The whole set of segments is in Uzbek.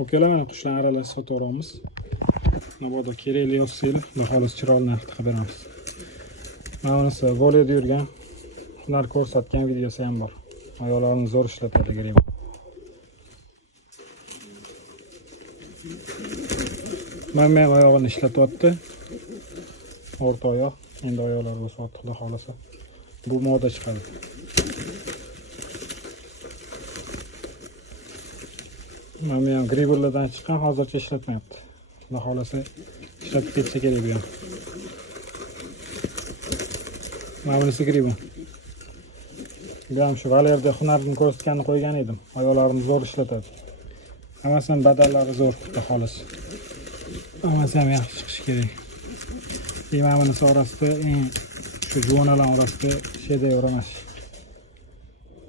Okalar, mana qushlarni aralashib sotaveramiz. Mabodo kerakli yozsanglar, xudo xohlasa chiroyli narxda qilib beramiz. Mana bunisi Voliyada yurgan, hunar ko'rsatgan videosi ham bor. Oyoqlarni zo'r ishlatadi grima. Mana men oyog'ini ishlatyapti. O'rta oyoq, endi oyoqlar bo'syapti, xudo xohlasa. Bu moda chiqadi. Mana men ham griberlardan chiqqan, hozircha ishlatmayapti. Xudo xohlasa ishlatib ketsa kerak bu ham. Mana bunisi griber. Bu ham shu Valerda hunarni ko'rsatganini qo'ygan edim. Oyoqlarini zo'r ishlatadi. Hammasining badallari zo'r, xudo xohlasa. Hammasi ham yaxshi chiqishi kerak. Mana bunisi orasida eng shu juvonlar orasida shedevr emas.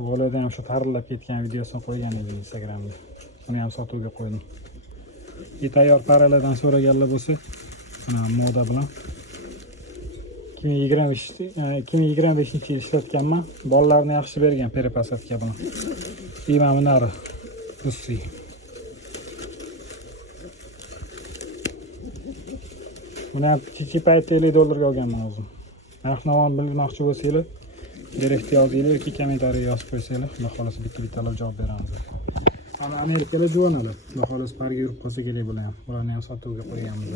Volida ham shu tarillab ketgan videosini qo'ygan edim Instagramda. Buni ham sotuvga qo'ydim. Tayyor paralardan so'raganlar bo'lsa, mana moda bilan 2025-yil ishlatganman. Bolalarni yaxshi bergan peripasatka bilan. Mana bunari Russi. Buni ham kichik paytda $50 olganman o'zim. Narx-navoni bilmoqchi bo'lsanglar, direktga yozinglar yoki kommentariy yozib qo'ysanglar, xudo xohlasa bitta-bittalab javob beramiz. Ana Amerikada juvonlar, xudo xohlasa parga yurib qolsa kerak bular ham. Bularni ham sotuvga qo'yganmiz.